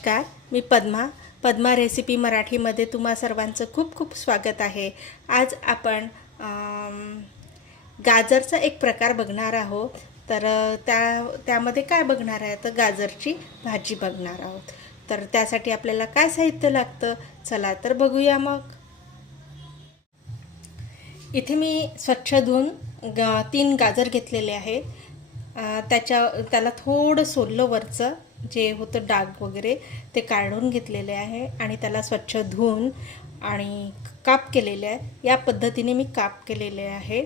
नमस्कार, मी पद्मा रेसिपी मराठीमध्ये तुम्हा सर्वांचं खूप खूप स्वागत आहे। आज आपण गाजरचा एक प्रकार बघणार आहोत। तर त्यामध्ये काय बघणार आहे तर गाजरची भाजी बघणार आहोत। तर त्यासाठी आपल्याला काय साहित्य लागतं चला तर बघूया। मग इथे मी स्वच्छ धुवून 3 गाजर घेतलेले आहेत। त्याला थोडं सोललं, वरचं जे होतं डाग वगैरे ते काढून घेतलेले आहे आणि त्याला स्वच्छ धुवून आणि काप केलेले आहे। या पद्धतीने मी काप केलेले आहे।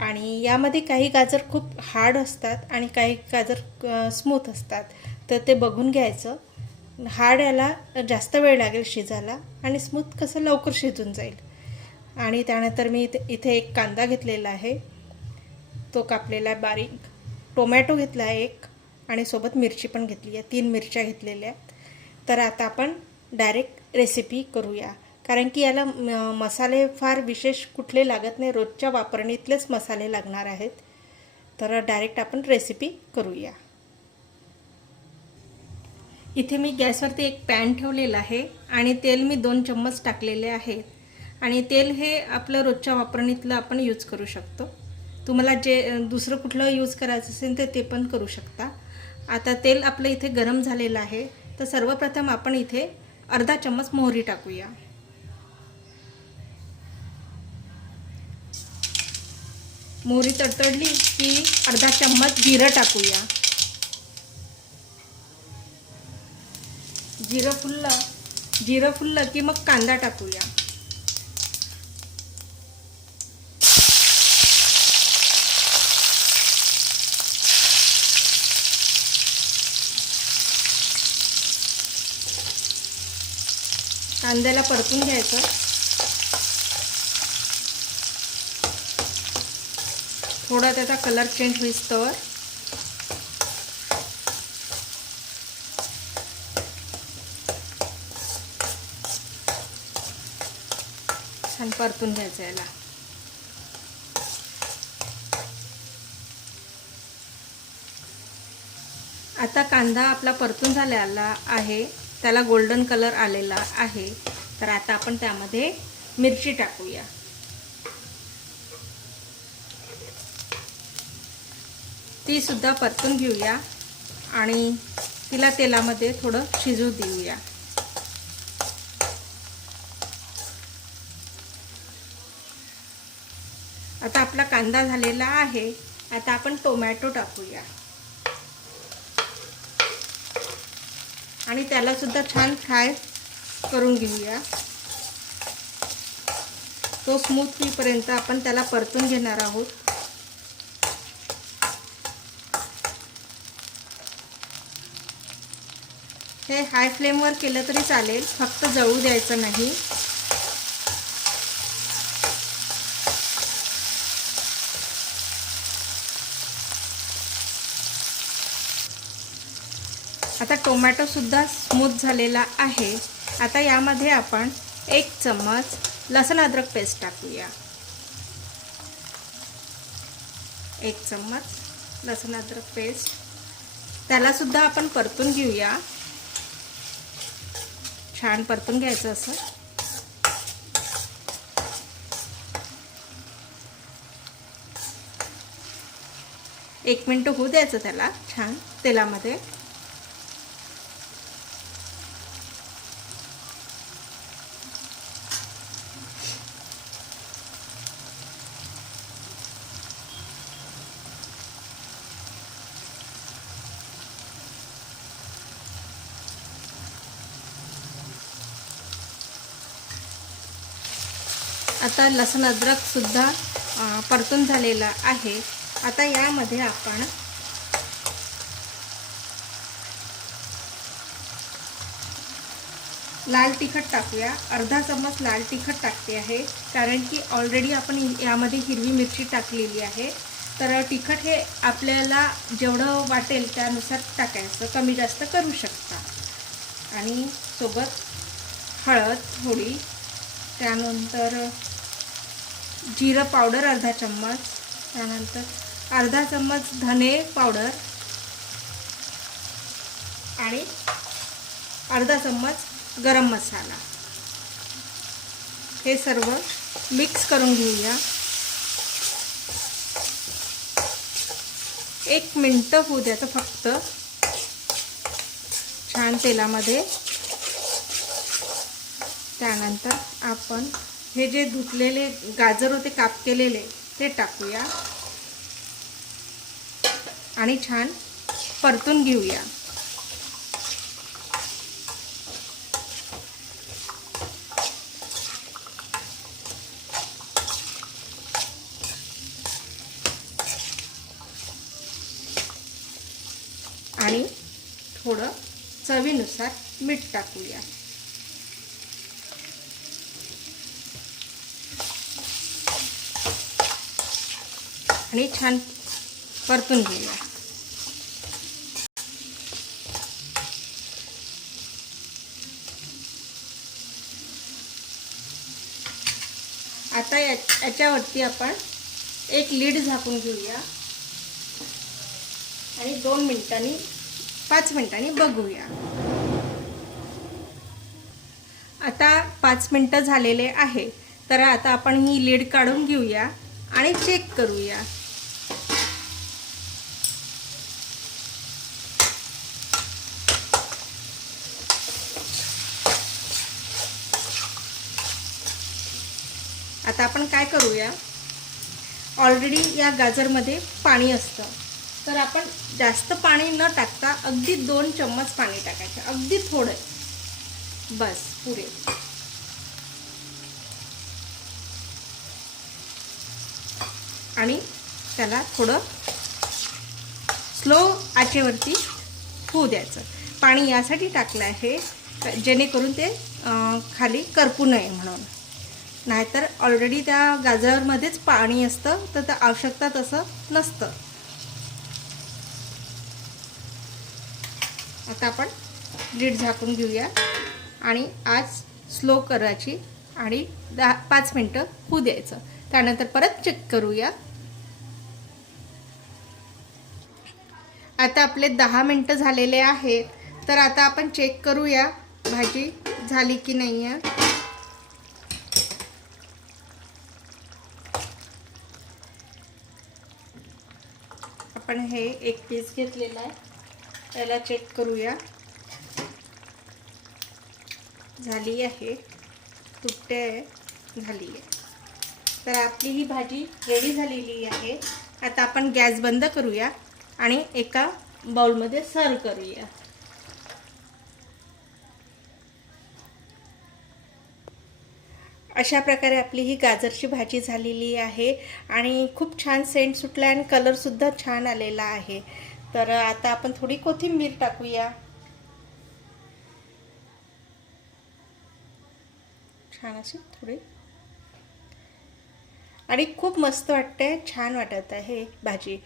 आणि यामध्ये काही गाजर खूप हार्ड असतात आणि काही गाजर स्मूथ असतात, तर ते बघून घ्यायचं। हार्ड याला जास्त वेळ लागेल शिजायला आणि स्मूथ कसं लवकर शिजून जाईल। आणि त्यानंतर मी इथे एक कांदा घेतलेला आहे, तो कापलेला आहे बारीक। टोमॅटो घेतला आहे एक आणि सोबत मिरची पण घेतली आहे, 3 मिरच्या घेतलेल्या आहेत। तर आता आपण डायरेक्ट रेसिपी करूया, कारण की याला मसाले फार विशेष कुठले लागत नाही, रोजच्या वापरणीतलेच मसाले लागणार आहेत। तर डायरेक्ट आपण रेसिपी करूया। इथे मी गॅसवरती एक पॅन ठेवलेला आहे आणि तेल मी 2 चम्मच टाकलेले आहेत। आणि तेल हे आपलं रोजच्या वापरणीतलं आपण यूज करू शकतो। तुम्हाला जे दुसरं कुठलं यूज करायचं असेल तर ते पण करू शकता। आता तेल आपलं इथे गरम झालेलं आहे, तर सर्वप्रथम आपण इथे अर्धा चम्मच मोहरी टाकूया। मोहरी तडतडली की अर्धा चम्मच जिरं टाकूया। जिरं फुललं की मग कांदा टाकूया। कांद्याला परतून घ्यायचं। थोडा त्याचा कलर चेंज होईस्तोवर छान परतून घ्यायचं याला। आता कांदा आपला परतून झालेला आहे, त्याला गोल्डन कलर आलेला आहे। तर आता आपण त्यामध्ये मिरची टाकूया। ती सुद्धा परतून घेऊया आणि तिला तेलामध्ये थोडं शिजू देऊया। आता आपला कांदा झालेला आहे। आता आपण टोमॅटो टाकूया आणि त्याला सुद्धा छान फ्राय करून घेऊया। तो स्मूथ होईपर्यंत आपण त्याला परतून घेणार आहोत। हे हाय फ्लेमवर केलं तरी चालेल, फक्त जळू द्यायचं नाही। आता टोमॅटो सुद्धा स्मूथ झालेला आहे। आता यामध्ये आपण 1 चम्मच लसूण अद्रक पेस्ट टाकूया। 1 चम्मच लसूण अद्रक पेस्ट, त्याला सुद्धा आपण परतून घेऊया। छान परतून घ्यायचं असं। 1 मिनिट होऊ द्यायचं त्याला छान तेलामध्ये। आता लसूण अद्रक सुद्धा परतून झालेला आहे। आता यामध्ये आपण लाल तिखट टाकूया। अर्धा चम्मच लाल तिखट टाकते आहे, कारण की ऑलरेडी आपण यामध्ये हिरवी मिरची टाकलेली आहे। तर तिखट हे आपल्याला जेवढं वाटेल त्यानुसार टाकायचं, कमी जास्त करू शकता। आणि सोबत हळद थोडी, त्यानंतर जिरं पावडर अर्धा चम्मच, त्यानंतर अर्धा चम्मच धने पावडर आणि अर्धा चम्मच गरम मसाला, हे सर्व मिक्स करून घेऊया. 1 मिनिट होऊ द्यायचं फक्त छान तेलामध्ये. त्यानंतर आपण हे जे धुतलेले गाजर होते काप केलेले ते टाकूया आणि छान परतून घेऊया. आणि थोडं चवीनुसार मीठ टाकूया. आणि छान परतून घेऊया. आता याच्यावरती आपण एक लीड झाकून घेऊया आणि 5 मिनिटांनी बघूया. आता 5 मिनिटं झालेले आहे. तर आता आपण ही लीड काढून घेऊया आणि चेक करूया. आता आपण काय करूया, ऑलरेडी या गाजरमध्ये पाणी असतं, तर आपण जास्त पाणी न टाकता अगदी 2 चम्मच पाणी टाकायचे, अगदी थोडं, बस पुरे. आणि त्याला थोडं स्लो आचेवरती होऊ द्यायचं. पाणी यासाठी टाकलं आहे जेणेकरून ते खाली करपू नये म्हणून. नाहीतर ऑलरेडी त्या गाजरमध्येच पाणी असतं, तर त्या आवश्यकता तसं नसतं. आता आपण लीड झाकून घेऊया आणि आज स्लो करायची आणि 5 मिनिटं होऊ द्यायचं. त्यानंतर परत चेक करूया. आता आपले 10 मिनिटं झालेले आहेत. तर आता आपण चेक करूया भाजी झाली की नाही आहे. आपण हे एक पीस घेतलेला आहे, त्याला चेक करूया. झाली आहे, तुटते झाली आहे. तर आपली ही भाजी रेडी झालेली आहे. आता आपण गॅस बंद करूया आणि एका बाउलमध्ये सर्व करूया. अशा प्रकारे आपली ही गाजरची भाजी झालेली आहे आणि खूप छान सेंट सुटला आणि कलरसुद्धा छान आलेला आहे. तर आता आपण थोडी कोथिंबीर टाकूया. छान अशी थोडी, आणि खूप मस्त वाटते, छान वाटत आहे भाजी.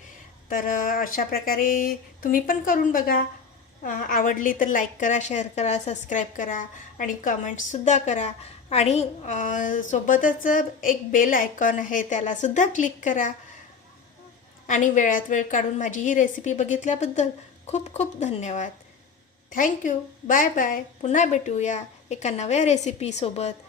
तर अशा प्रकारे तुम्ही पण करून बघा. आवडली तर लाईक करा, शेअर करा, सबस्क्राईब करा आणि कमेंट्ससुद्धा करा. आणि सोबतच एक बेल आयकॉन आहे, त्यालासुद्धा क्लिक करा. आणि वेळात वेळ काढून माझी ही रेसिपी बघितल्याबद्दल खूप खूप धन्यवाद. थँक्यू. Bye bye. पुन्हा भेटूया एका नव्या रेसिपीसोबत.